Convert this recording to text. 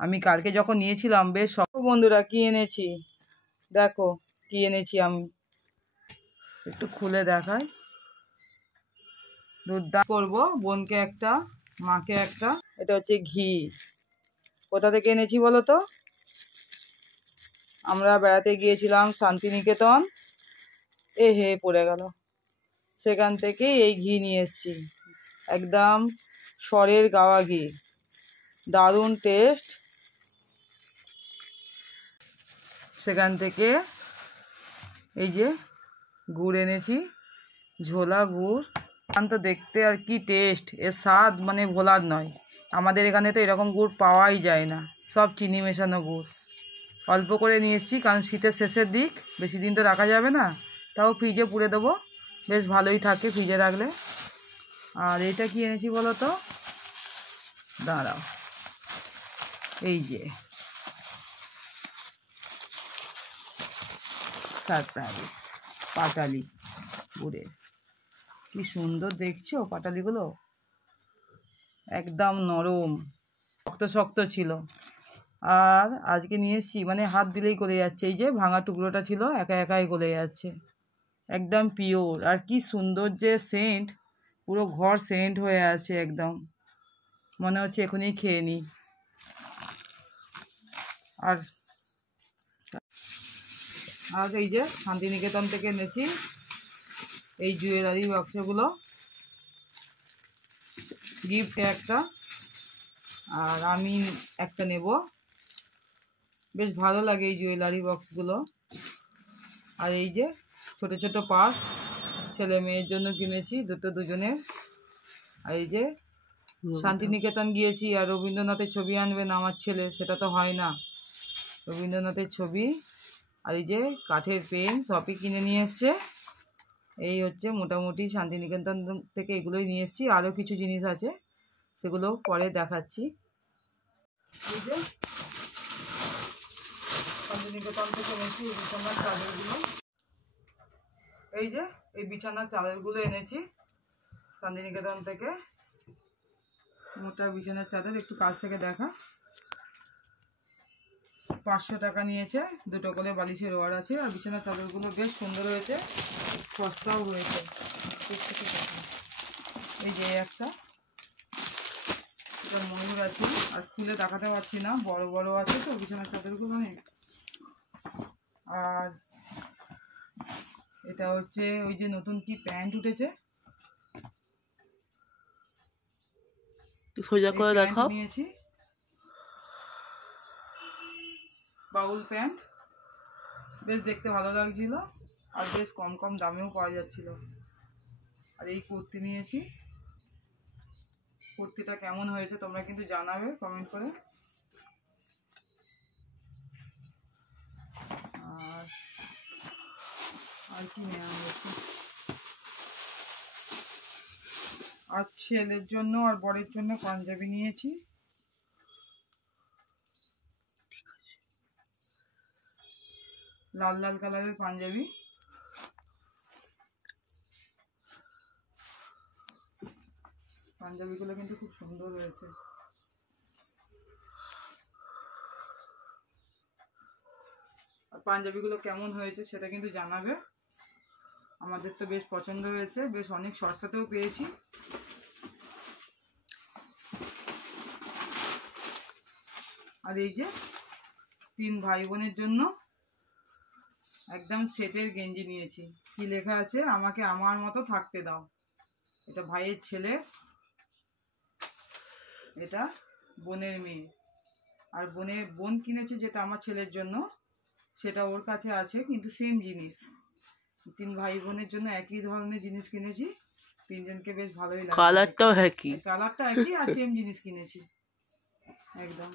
আমি কালকে যখন নিয়েছিলাম বেশ বন্ধুরা কি এনেছি দেখো, কি এনেছি আমি একটু খুলে দেখাই। দুধ করবো বোনকে একটা, মাকে একটা। এটা হচ্ছে ঘি। কোথা থেকে এনেছি বলো তো? আমরা বেড়াতে গিয়েছিলাম শান্তিনিকেতন, হে পড়ে গেল, সেখান থেকে এই ঘি নিয়ে এসেছি। একদম সরের গাওয়া ঘি, দারুণ টেস্ট। সেখান থেকে এই যে গুড় এনেছি, ঝোলা গুড়। তো দেখতে আর কি টেস্ট, এর স্বাদ মানে ভোলার নয়। আমাদের এখানে তো এরকম গুড় পাওয়াই যায় না, সব চিনি মেশানো গুড়। অল্প করে নিয়ে এসেছি কারণ শীতের শেষের দিক, বেশি দিন তো রাখা যাবে না, তাও ফ্রিজে পুরে দেবো, বেশ ভালোই থাকে ফ্রিজে রাখলে। আর এটা কি এনেছি বলো তো, দাঁড়াও, এই যে সারপ্রাইজ পাটালি গুড়ের। কি সুন্দর দেখছো পাটালিগুলো, একদম নরম, শক্ত শক্ত ছিল। আর আজকে নিয়ে এসেছি, মানে হাত দিলেই গলে যাচ্ছে। এই যে ভাঙা টুকরোটা ছিল একা একাই গলে যাচ্ছে, একদম পিওর। আর কি সুন্দর যে সেন্ট, পুরো ঘর সেন্ট হয়ে আছে, একদম মনে হচ্ছে এখনই খেয়ে নিই। আর আর এই যে শান্তিনিকেতন থেকে এনেছি এই জুয়েলারি বাক্সগুলো, গিফট একটা, আর আমি একটা নেব। বেশ ভালো লাগে এই জুয়েলারি বক্সগুলো। আর এই যে ছোট ছোট পার্স, ছেলে মেয়ের জন্য কিনেছি দুজনের। আর এই যে শান্তিনিকেতন গিয়েছি আর রবীন্দ্রনাথের ছবি আনবেন আমার ছেলে, সেটা তো হয় না, রবীন্দ্রনাথের ছবি। আর এই যে কাঠের পেন সবই কিনে নিয়ে এসছে। এই হচ্ছে মোটামুটি শান্তিনিকেতন থেকে এগুলোই নিয়ে এসেছি। আরও কিছু জিনিস আছে, সেগুলো পরে দেখাচ্ছি। এই যে শান্তিনিকেতন থেকে এনেছি এই বিছানার চাদরগুলো, এই যে এই বিছানার চাদরগুলো এনেছি শান্তিনিকেতন থেকে। মোটা বিছানার চাদর, একটু কাছ থেকে দেখা। 500 টাকা নিয়েছে, দুটো করে বালিশের ওয়ার আছে। আর বিছানার চাদরগুলো বেশ সুন্দর হয়েছে, সস্তাও হয়েছে। এই যে একটা, এটা ময়ূর আছে, আর খুলে দেখাতে পারছি না, বড় বড় আছে তো বিছানার চাদরগুলো অনেক। আর এটা হচ্ছে ওই যে নতুন কি প্যান্ট উঠেছে, সোজা করে দেখাও, নিয়েছি বাউল প্যান্ট, বেশ দেখতে ভালো লাগছিল আর বেশ কম কম দামেও পাওয়া যাচ্ছিল। আর এই কুর্তি নিয়েছি, কুর্তিটা কেমন হয়েছে তোমরা কিন্তু জানাবে কমেন্ট করে। আর কি নেওয়া হয়েছে, আর ছেলের জন্য আর বরের জন্য পাঞ্জাবি নিয়েছি। লাল লাল কালারের পাঞ্জাবি, পাঞ্জাবিগুলো কিন্তু খুব সুন্দর হয়েছে। আর পাঞ্জাবিগুলো কেমন হয়েছে সেটা কিন্তু জানাবে, আমাদের তো বেশ পছন্দ হয়েছে, বেশ অনেক সস্তাতেও পেয়েছি। আর এই যে 3 ভাই বোনের জন্য একদম সেটের গেঞ্জি নিয়েছি। কি লেখা আছে, আমাকে আমার মতো থাকতে দাও। এটা ভাইয়ের ছেলে, এটা বোনের মেয়ে। আর বোন কিনেছে যেটা আমার ছেলের জন্য, সেটা ওর কাছে আছে, কিন্তু সেম জিনিস। 3 ভাই বোনের জন্য একই ধরনের জিনিস কিনেছি, তিনজনকে বেশ ভালোই লাগে। কালারটাও একই, আর সেম জিনিস কিনেছি একদম।